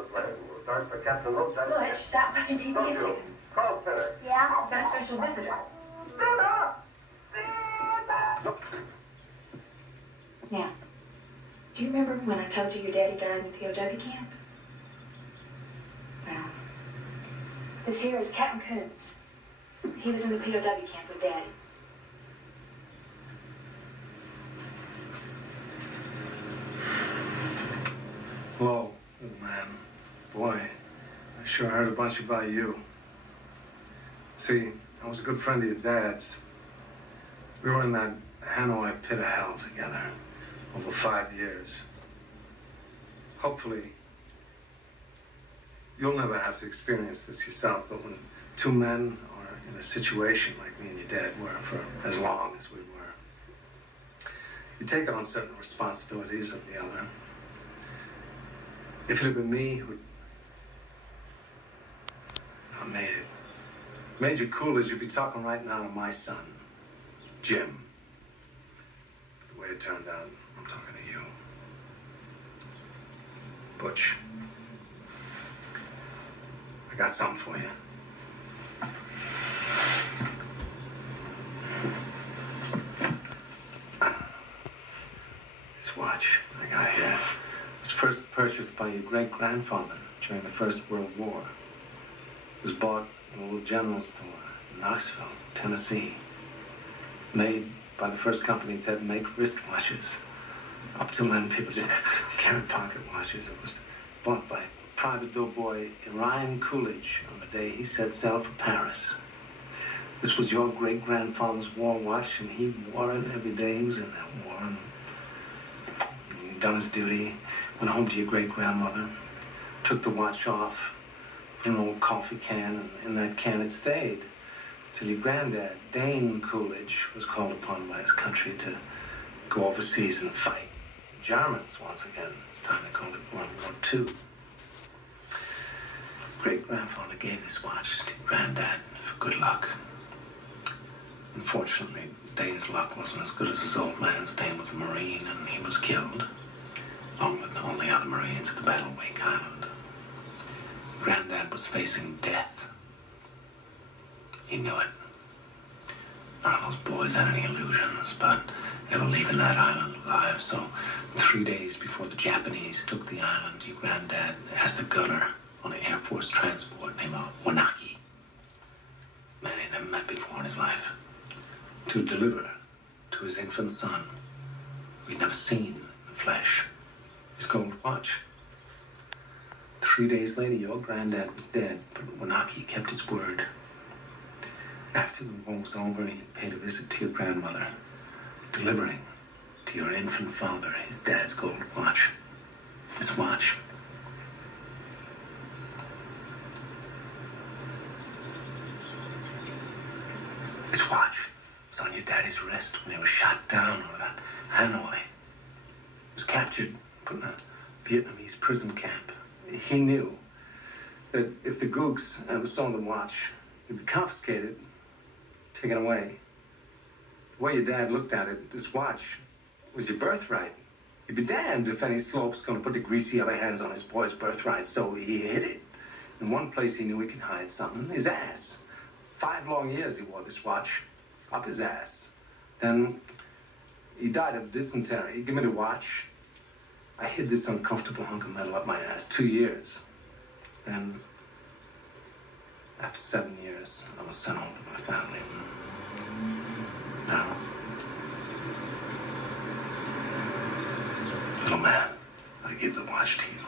the plane. We'll start for Captain Loach. Butch, stop watching TV a second. Call center. Yeah? Got a special visitor. Now, do you remember when I told you your daddy died in the POW camp? Well, this here is Captain Koons. He was in the POW camp with Daddy. Hello, old man. Boy, I sure heard a bunch about you. See, I was a good friend of your dad's. We were in that Hanoi pit of hell together over 5 years. Hopefully, you'll never have to experience this yourself, but when two men are in a situation like me and your dad were for as long as we were, you take on certain responsibilities of the other. If it had been me who'd not made it, Major Coolidge, you'd be talking right now to my son, Jim. The way it turned out, I'm talking to you. Butch, I got something for you. This watch I got here was first purchased by your great-grandfather during the First World War. It was bought in a little general store in Knoxville, Tennessee. Made by the first company to make wristwatches. Up till then, people just carried pocket watches. It was bought by private doughboy Ryan Coolidge on the day he set sail for Paris. This was your great-grandfather's war watch, and he wore it every day he was in that war. And he'd done his duty, went home to your great-grandmother, took the watch off from an old coffee can, and in that can it stayed till your granddad, Dane Coolidge, was called upon by his country to go overseas and fight the Germans once again. It's time they called it World War II. Great-grandfather gave this watch to your granddad for good luck. Unfortunately, Dane's luck wasn't as good as his old man's. Dane was a Marine, and he was killed, along with all the other Marines at the Battle of Wake Island. Granddad was facing death. He knew it. None of those boys had any illusions, but they were leaving that island alive. So 3 days before the Japanese took the island, your granddad asked a gunner on an Air Force transport named Wanaki, man he'd never met before in his life, to deliver to his infant son, who he'd never seen in the flesh, his gold watch. 3 days later, your granddad was dead, but Wanaki kept his word. After the war was over, he paid a visit to your grandmother, delivering to your infant father his dad's gold watch. This watch. This watch was on your daddy's wrist when they were shot down over at Hanoi. He was captured, put in a Vietnamese prison camp. He knew that if the gooks ever saw the watch, it'd be confiscated, taken away. The way your dad looked at it, this watch was your birthright. He'd be damned if any slope's gonna put the greasy other hands on his boy's birthright, so he hid it. In one place he knew he could hide something, his ass. 5 long years he wore this watch, up his ass. Then he died of dysentery. He gave me the watch. I hid this uncomfortable hunk of metal up my ass 2 years. Then, after 7 years, I was sent home to my family. Now, little man, I give the watch to you.